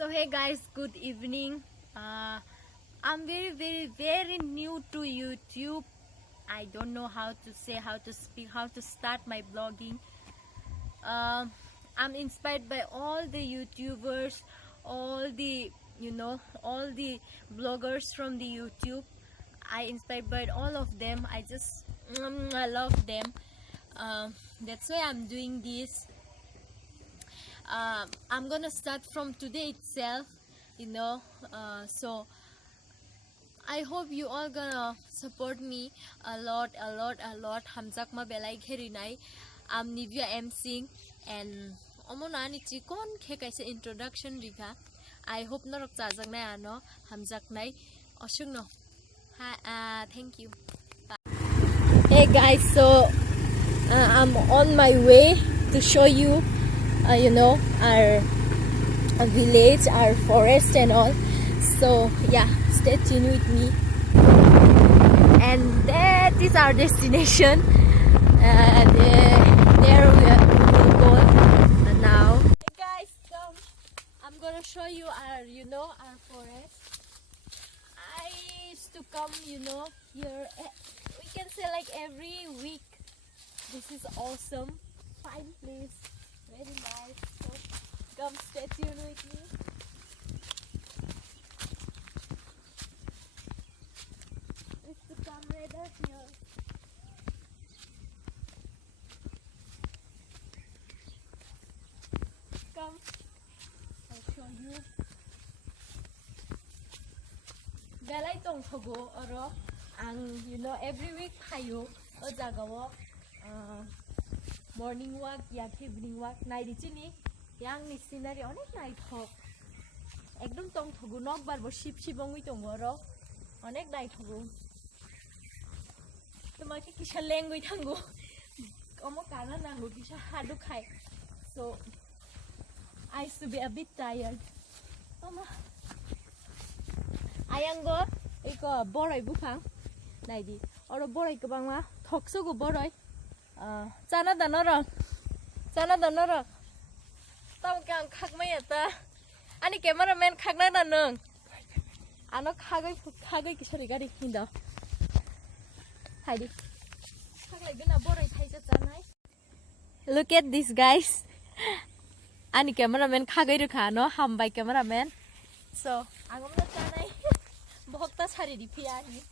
So hey guys, good evening. I'm very new to YouTube. I don't know how to say, how to speak, how to start my blogging. I'm inspired by all the YouTubers, all the all the bloggers from the YouTube. I inspired by all of them. I love them. That's why I'm doing this. I'm gonna start from today itself, so I hope you all gonna support me a lot. Hamzak ma belai kherinai. I'm Nivia MC and omona ni chikon khe kaise introduction rika. I hope norok chajak nai ano hamzak nai osung no. Thank you. Bye. Hey guys, so I'm on my way to show you our village, our forest and all. So yeah, stay tuned with me. And that is our destination. There we will go now. Hey guys, come. I'm gonna show you our forest. I used to come, here. We can say like every week. This is awesome, fine place. Very nice. So come stay tuned with me. It's the camera here. Come, I'll show you. Belai tong thogo oro ang every week hayo o jagawo morning walk yak evening walk naidi chini yang ni scenery onek nai thok ekdom tong thogu nok bar bo ship shibongui tongo ro onek nai thogu tomake kisha lengui thango omo kana nango kisha hadu khai. So I used to be a bit tired. Mama ayango iko borai bufang naidi oro borai kobang ma thokso go borai Chana danoro tao kang khak mai ata ani cameraman khak na da nung ano khagai kisori gari hinda haidi khak lai gna borai thaisa chanai. Look at this guys, ani cameraman khagai rukha no hambai cameraman. So agom na chanai bhokta sari di phiani.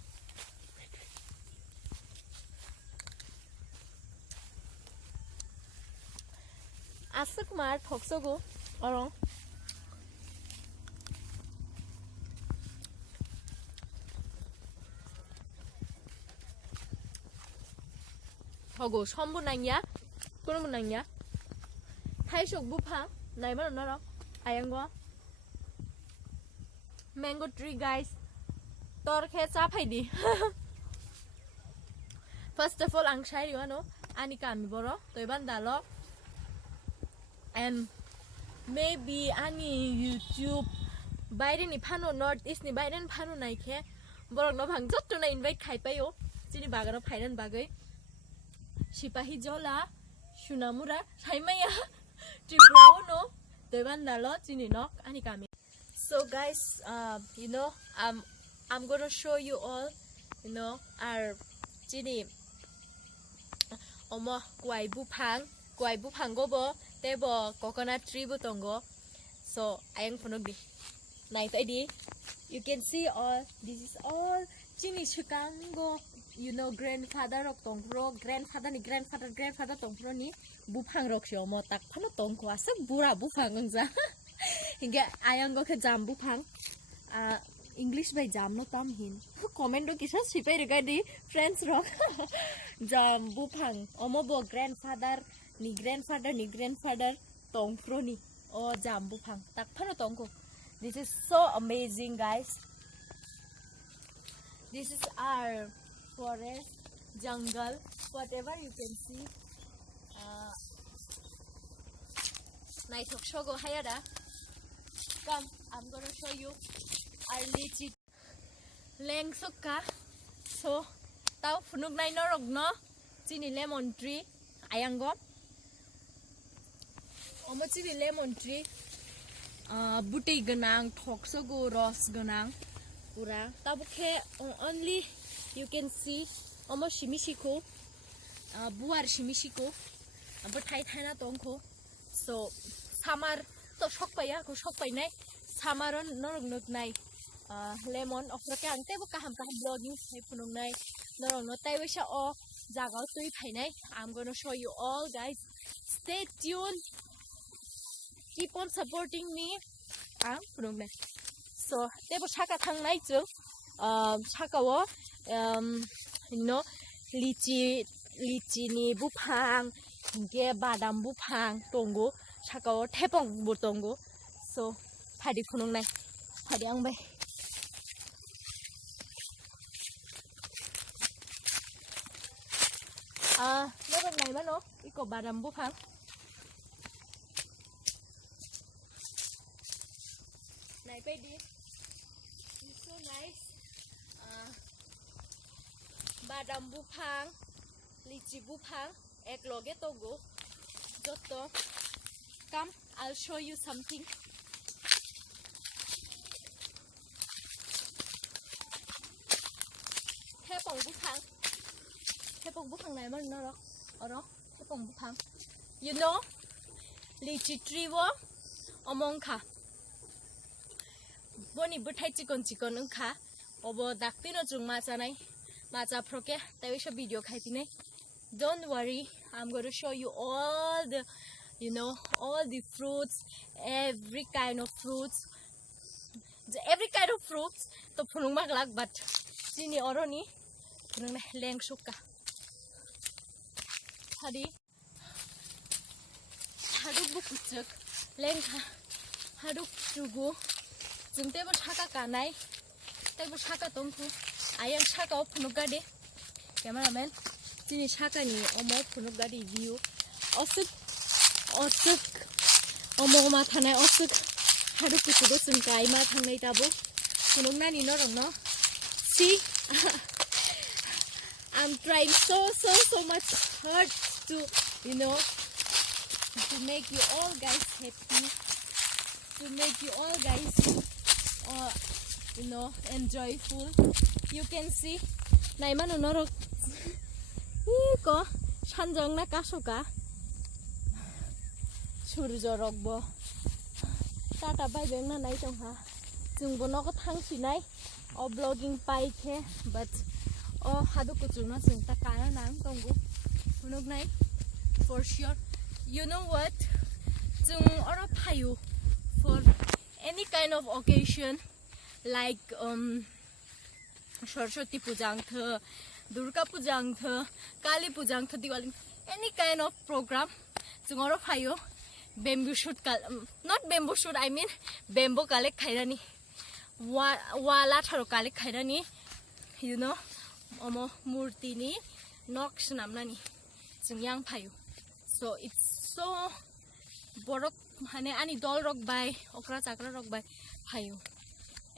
Asuk mar thoksogo orong thogo sombu nangya kono nangya thaisok bupha naima no ayango mango tree guys tor khe cha phaidi. First of all ang shai no ani kami boro toiban dalo. And maybe ani YouTube baire ni phano north east ni baire ni phano naikhe borok no bhang jotto na invite khai payo chini bagaro phairan bagai sipahi jola sunamura saimaya tripura no deban dalo chini nok ani kami. So guys, I'm going to show you all our chini omo kwai buphang gobo tebo coconut tree butongo. So ayang phonog di nice ID. You can see all this is all chini chukango grandfather rok tongpro grandfather tongpro ni buphang rok shomo tak phano tongko asa bura buphang angja hinga ayang go khe jam buphang English by jam no tam hin comment do kisa sipai regadi friends rock jam buphang omo bo grandfather ni grandfather tongpro ni o jam buphang tak phano tongko. This is so amazing guys. This is our forest, jungle, whatever you can see. Nice of show go hayada. Come, I'm gonna show you our lychee leng sukka. So tao funuk nai norok no chini lemon tree ayango omo chini lemon tree butai ganang thoksogo ros ganang pura tabukhe only you can see almost shimishiko buar shimishiko butai thaina tongko so samar to shokpaya ko shokpainai samaron norong nai lemon ofrake angte bo kaham blogging sai punung nai norong no tai wisha o jagao tui phainai I'm going to show you all guys stay tuned keep on supporting me punung nai so tebo chaka thang nai chu chaka wo you know lichi ni bupang ge badam bupang tongo chaka wo thepong bu tongo so phadi punung nai phadi ang bai nó này mà nó cái cột bà đầm bút hả này baby it's so nice bà đầm bút hang lychee bút hang ek loge togo joto come I'll show you something thế bông bút hang thế bông bút hang này mà nó đó ở đó thế bông bút hang you know lychee tree wo omong kha boni buthai chikon ung kha obo dakti no chung ma cha nai ma cha phroke tai sha video khai ti nai don't worry I'm going to show you all the you know all the fruits every kind of fruits to phunung mak lak but chini oroni phunung na leng sukka hadi haduk bu kuchak leng kha haduk chugu jungte bo chaka kanai tai bo chaka tongku ayang chaka o phunuk gade cameraman chini chaka ni omo phunuk gade view osuk omo ma thanai osuk haduk kuchugo sungkai ma thangnai tabo phunuk nani no rong no see I'm trying so much hard to you know to make you all guys happy to make you all guys you know enjoyful you can see nai manu norok ko sanjong na kasoka surjo rokbo tata bai beng na nai tong ha jungbo no ko thang sinai o blogging pai the but o hadu ko chung na chung ta kana nang tonggu hunok nai for sure you know what chung ora phayu for any kind of occasion like Saraswati Pujang the Durga Pujang the Kali Pujang the Diwali any kind of program chung ora phayu bamboo shoot not bamboo shoot I mean bamboo kale khairani wala tharo kale khairani you know omo murti ni nok snamna ni chung yang phayu so it's so borok hane ani dol rok bai okra chakra rok bai phayu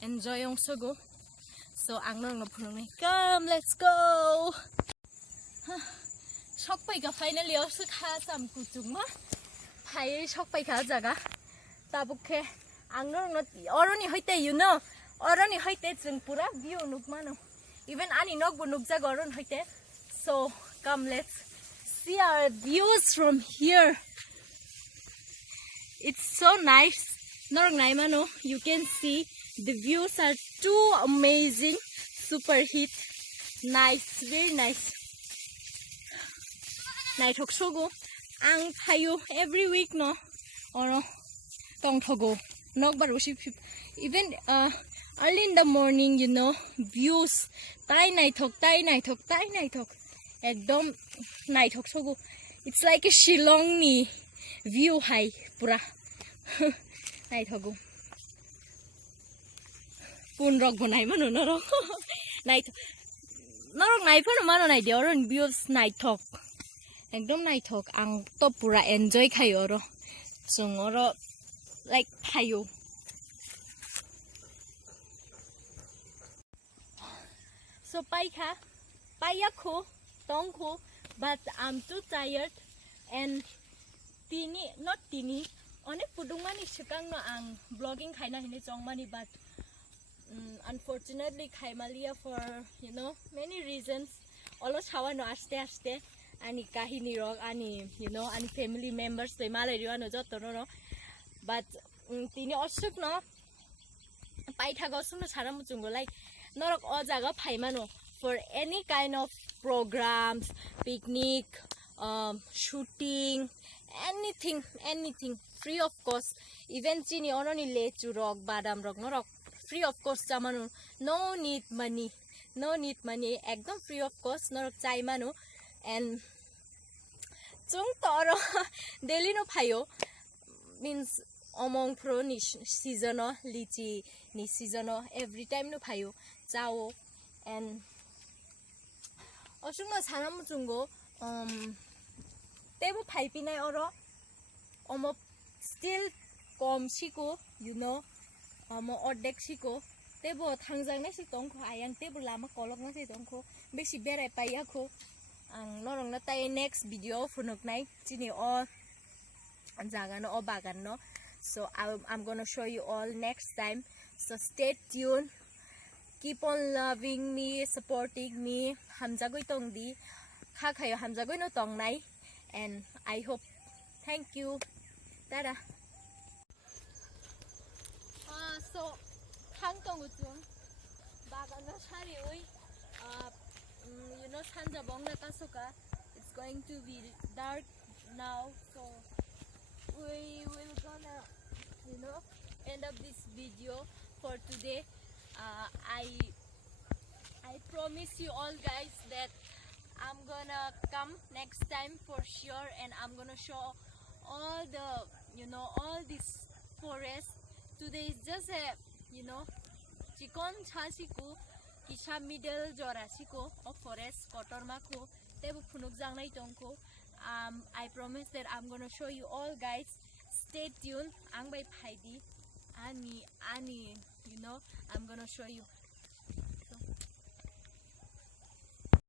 enjoy ong so go so angnor no phunung nai come let's go shok pai ka finally osu kha sam kuchung ma phai shok pai kha jaga tabukhe angnor no oroni hoite you know oroni hoite chung pura view nuk mano even ani nok bu nuk jaga oron hoite so come let's see our views from here it's so nice norong nai mano you can see the views are too amazing super hit nice very nice nai thok sogo ang phayu every week no oro tong thogo nok bar usi even early in the morning you know views tai nai thok ekdom nai thok sogo it's like a Shillong ni view high pura nai thogo pun rok bonai mano norok nai norok nai phono mano nai de oron views nai thok ekdom nai thok ang to pura enjoy khai oro chung oro like phayo so paiyakho tongkho but I'm too tired and tini Onek pudung mani shikang no ang blogging kai na hini chong mani but unfortunately khai malia for many reasons olo chawa no aste ani kahini rok ani ani family members le malai riwa no joto no but tini osuk no pai thago sung no chara muchungo like norok o jaga phaimano for any kind of programs picnic shooting anything free of cost even chini ononi lechu rok badam rok norok free of cost chamanu no need money ekdom free of cost norok chai manu and chung toro daily no phayo means among pro ni season no lichi ni season no every time no phayo chao and osung no sanam chungo tebo phai pinai oro omo still kom siko omo ordek siko tebo thangjang na si tongko ayang tebo lama kolok na si tongko besi berai payako ang norong na tay next video funok nai chini o jaga no o bagan no so I'm gonna show you all next time so stay tuned keep on loving me supporting me hamjagoi tongdi khakhayo hamjagoi no tong nai and I hope thank you tada so thang tong chung bagan no sari oi sanja bong na tasoka it's going to be dark now so we will gonna end up this video for today I promise you all guys that I'm gonna come next time for sure and I'm gonna show all the all this forest today is just a chikon chasiku kisha middle jorasiko of forest kotormako tebu phunuk jangnai tongko I promise that I'm gonna show you all guys stay tuned ang bai phaidi ani I'm gonna show you